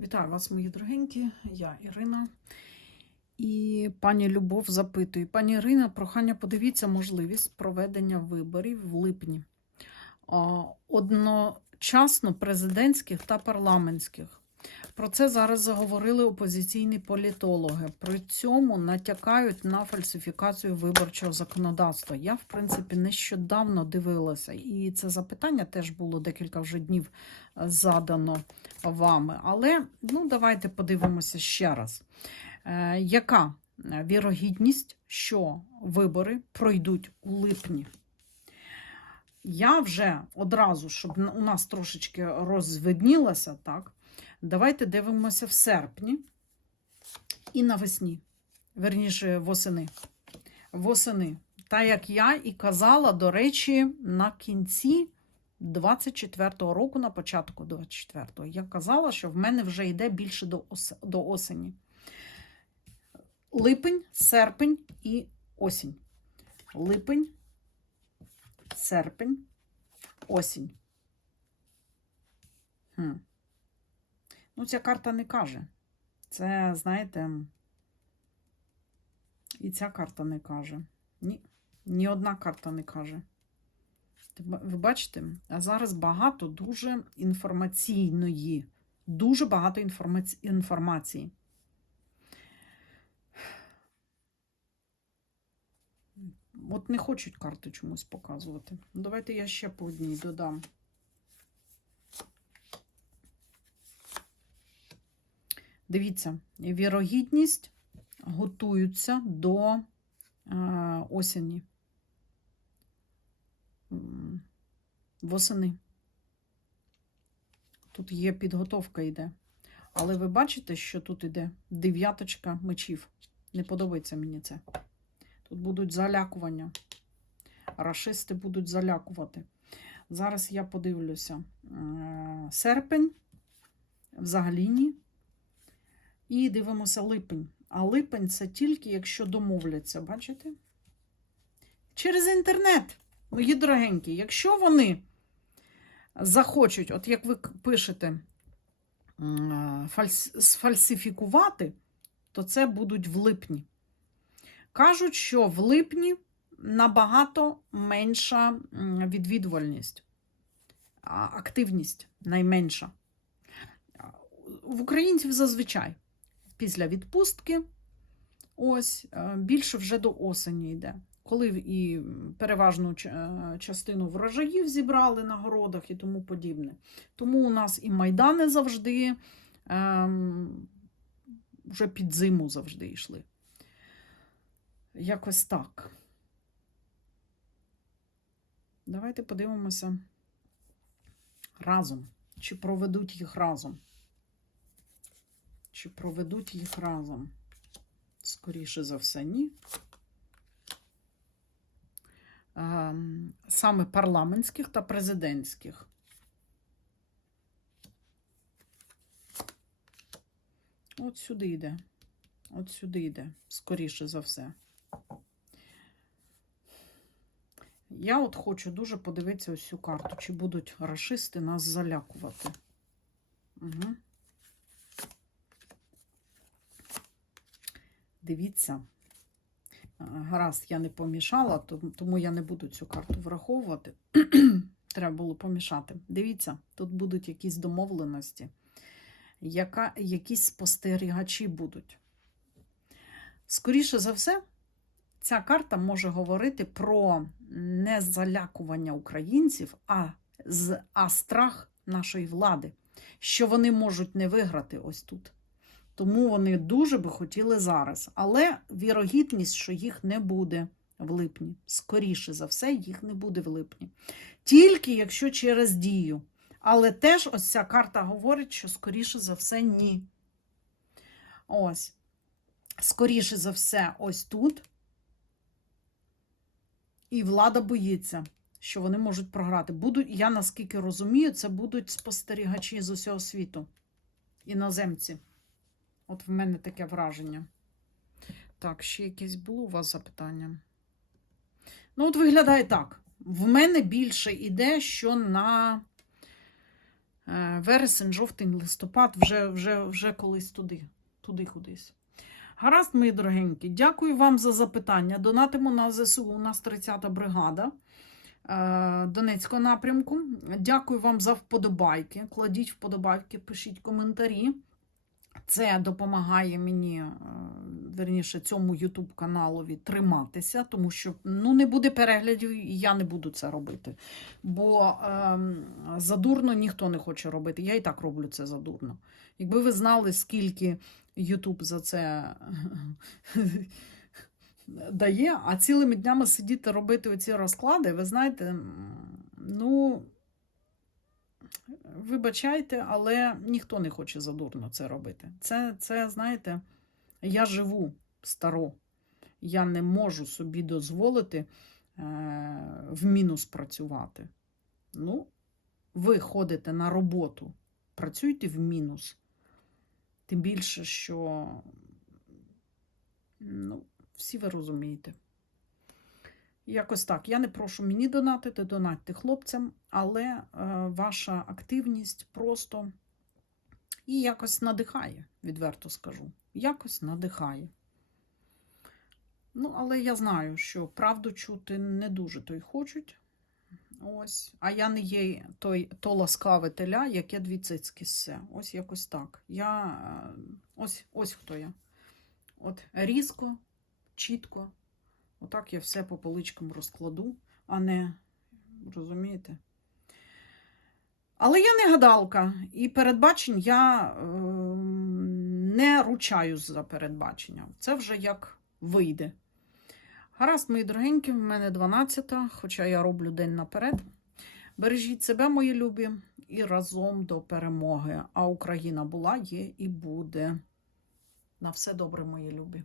Вітаю вас, мої дорогенькі. Я Ірина. І пані Любов запитує: пані Ірина, прохання, подивіться можливість проведення виборів в липні. Одночасно президентських та парламентських. Про це зараз заговорили опозиційні політологи. При цьому натякають на фальсифікацію виборчого законодавства. Я, в принципі, нещодавно дивилася, і це запитання теж було декілька вже днів е, задано вами. Але ну, давайте подивимося ще раз. Е, яка е, вірогідність, що вибори пройдуть у липні? Я вже одразу, щоб у нас трошечки розвиднілося, так, давайте дивимося в серпні і навесні, верніше восени. Восени. Та як я і казала, до речі, на кінці 24-го року, на початку 24-го, я казала, що в мене вже йде більше до, ос- до осені. Липень, серпень і осінь. Липень, серпень, осінь. Хм. Ну, ця карта не каже. Це, знаєте, і ця карта не каже. Ні, ні одна карта не каже. Ви бачите? А зараз багато дуже інформаційної, дуже багато інформаці... інформації. От не хочуть карти чомусь показувати. Давайте я ще по одній додам. Дивіться, вірогідність готуються до е, осені. Восени. Тут є підготовка йде. Але ви бачите, що тут іде дев'яточка мечів. Не подобається мені це. Тут будуть залякування. Рашисти будуть залякувати. Зараз я подивлюся. Е, Серпень, взагалі ні. І дивимося липень. А липень це тільки якщо домовляться, бачите? Через інтернет, мої дорогенькі, якщо вони захочуть, от як ви пишете, фальс- сфальсифікувати, то це будуть в липні. Кажуть, що в липні набагато менша відвідувальність, активність найменша. В українців зазвичай після відпустки, ось е, більше вже до осені йде. Коли і переважну е, частину врожаїв зібрали на городах і тому подібне. Тому у нас і майдани завжди ем, вже під зиму завжди йшли. Якось так. Давайте подивимося разом. Чи проведуть їх разом? Чи проведуть їх разом? Скоріше за все, ні. Ем, Саме парламентських та президентських. От сюди йде. От сюди йде, скоріше за все. Я от хочу дуже подивитися ось цю карту, чи будуть рашисти нас залякувати. Угу. Дивіться. Гаразд, я не помішала, тому я не буду цю карту враховувати. Треба було помішати. Дивіться, тут будуть якісь домовленості, яка, якісь спостерігачі будуть. Скоріше за все, ця карта може говорити про не залякування українців, а, а страх нашої влади, що вони можуть не виграти ось тут. Тому вони дуже би хотіли зараз. Але вірогідність, що їх не буде в липні. Скоріше за все, їх не буде в липні. Тільки якщо через дію. Але теж ось ця карта говорить, що скоріше за все, ні. Ось. Скоріше за все, ось тут. І влада боїться, що вони можуть програти. Будуть, я наскільки розумію, це будуть спостерігачі з усього світу. Іноземці. От в мене таке враження. Так, ще якесь було у вас запитання? Ну, от виглядає так. В мене більше іде, що на Е, Вересень, жовтень, листопад, вже, вже, вже колись туди, туди кудись. Гаразд, мої дорогенькі, дякую вам за запитання. Донатимо на ЗСУ. У нас 30-та бригада е, Донецького напрямку. Дякую вам за вподобайки. Кладіть вподобайки, пишіть коментарі. Це допомагає мені, е, верніше, цьому YouTube каналові триматися, тому що ну, не буде переглядів, і я не буду це робити. Бо ем, задурно ніхто не хоче робити. Я і так роблю це задурно. Якби ви знали, скільки YouTube за це дає, а цілими днями сидіти робити оці розклади, ви знаєте, ну. Вибачайте, але ніхто не хоче задурно це робити. Це, це, знаєте, я живу старо. Я не можу собі дозволити е, в мінус працювати. Ну, ви ходите на роботу, працюйте в мінус. Тим більше, що ну, всі ви розумієте. Якось так. Я не прошу мені донатити, донатьте хлопцям, але е, ваша активність просто і якось надихає, відверто скажу. Якось надихає. Ну, але я знаю, що правду чути не дуже то й хочуть. Ось. А я не є той, то ласкаве теля, яке дві цицьки ссе. Ось якось так. Я е, ось, ось хто я. От різко, чітко. Отак я все по поличкам розкладу, а не розумієте? Але я не гадалка, і передбачень я е, не ручаюсь за передбачення. Це вже як вийде. Гаразд, мої дорогенькі, в мене 12, хоча я роблю день наперед. Бережіть себе, мої любі, і разом до перемоги. А Україна була, є і буде. На все добре, мої любі.